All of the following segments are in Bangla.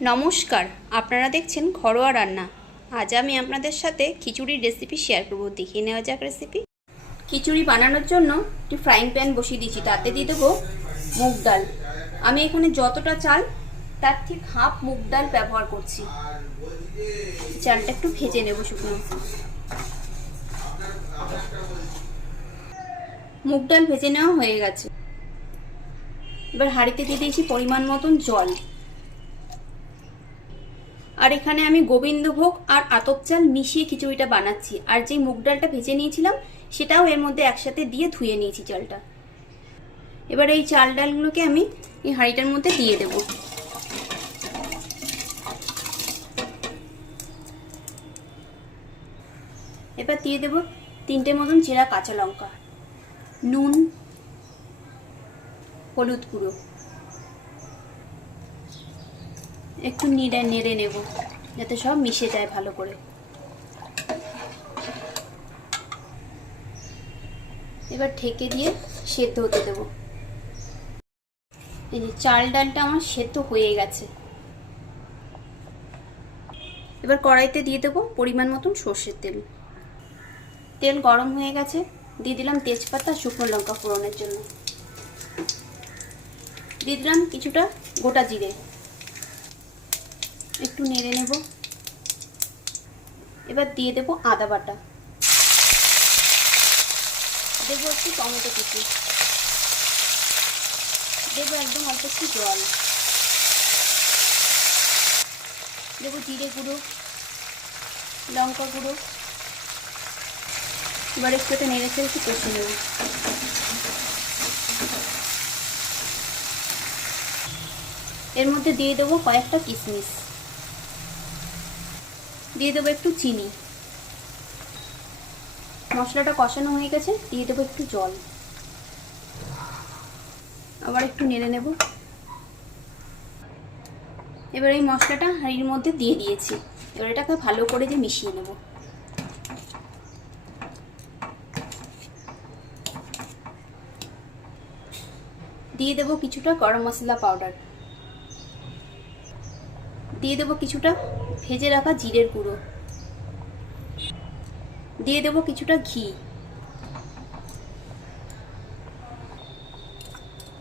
নমস্কার, আপনারা দেখছেন ঘরোয়া রান্না। আজ আমি আপনাদের সাথে খিচুড়ির রেসিপি শেয়ার করব। দেখিয়ে নেওয়া যাক রেসিপি। খিচুড়ি বানানোর জন্য একটি ফ্রাইং প্যান বসিয়ে দিয়েছি, তাতে দিয়ে দেবো মুগ ডাল। আমি এখানে যতটা চাল তার ঠিক হাফ মুগ ডাল ব্যবহার করছি। চালটা একটু ভেজে নেব শুকনো। মুগ ডাল ভেজে নেওয়া হয়ে গেছে। এবার হাঁড়িতে দিয়ে দিয়েছি পরিমাণ মতন জল। আর এখানে আমি গোবিন্দভোগ আর আতপ চাল মিশিয়ে খিচুড়িটা বানাচ্ছি। আর যে মুগ ডালটা ভেজে নিয়েছিলাম সেটাও এর মধ্যে একসাথে দিয়ে ধুয়ে নিয়েছি চালটা। এবার এই চাল ডালগুলোকে আমি এই হাঁড়িটার মধ্যে দিয়ে দেব। এবার দিয়ে দেব 3টে মতন চেরা কাঁচা লঙ্কা, নুন, হলুদ গুঁড়ো, একটু নেড়ে নেব যাতে সব মিশে যায় ভালো করে। এবার ঢেকে দিয়ে সেদ্ধ হতে দেব। এই যে চাল ডালটা আমার সেদ্ধ হয়ে গেছে। এবার কড়াইতে দিয়ে দেবো পরিমাণ মতন সর্ষের তেল। তেল গরম হয়ে গেছে, দিয়ে দিলাম তেজপাতা, শুকনো লঙ্কা ফোড়নের জন্য। দিয়ে দিলাম কিছুটা গোটা জিরে, একটু নেড়ে নেব। এবার দিয়ে দেবো আদা বাটা, দেবো একটু টমেটো কুচি, দেবো একদম অল্প একটু জল, দেবো জিরে গুঁড়ো, লঙ্কা গুঁড়ো। এবার একটু নেড়ে চেড়ে একটু কষে নেব। এর মধ্যে দিয়ে দেবো কয়েকটা কিশমিশ, দিয়ে দেবো একটু চিনি। মশলাটা কষানো হয়ে গেছে, দিয়ে দেবো একটু জল, আবার একটু নেড়ে নেব। এবার এই মশলাটা হাঁড়ির মধ্যে দিয়ে দিয়েছি। এবার এটাকে ভালো করে যে মিশিয়ে নেব। দিয়ে দেবো কিছুটা গরম মশলা পাউডার, দিয়ে দেবো কিছুটা ভেজে রাখা জিরের গুঁড়ো, দিয়ে দেবো কিছুটা ঘি।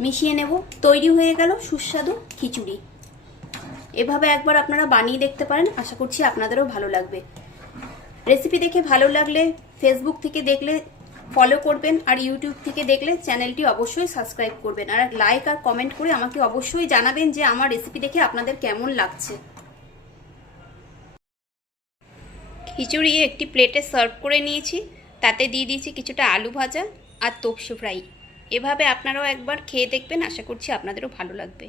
মিশিয়ে নেব। তৈরি হয়ে গেল সুস্বাদু খিচুড়ি। এভাবে একবার আপনারা বানিয়ে দেখতে পারেন, আশা করছি আপনাদেরও ভালো লাগবে। রেসিপি দেখে ভালো লাগলে ফেসবুক থেকে দেখলে ফলো করবেন, আর ইউটিউব থেকে দেখলে চ্যানেলটি অবশ্যই সাবস্ক্রাইব করবেন। আর লাইক আর কমেন্ট করে আমাকে অবশ্যই জানাবেন যে আমার রেসিপি দেখে আপনাদের কেমন লাগছে। খিচুড়ি একটি প্লেটে সার্ভ করে নিয়েছি, তাতে দিয়ে দিয়েছি কিছুটা আলু ভাজা আর তোপসে ফ্রাই। এভাবে আপনারাও একবার খেয়ে দেখবেন, আশা করছি আপনাদেরও ভালো লাগবে।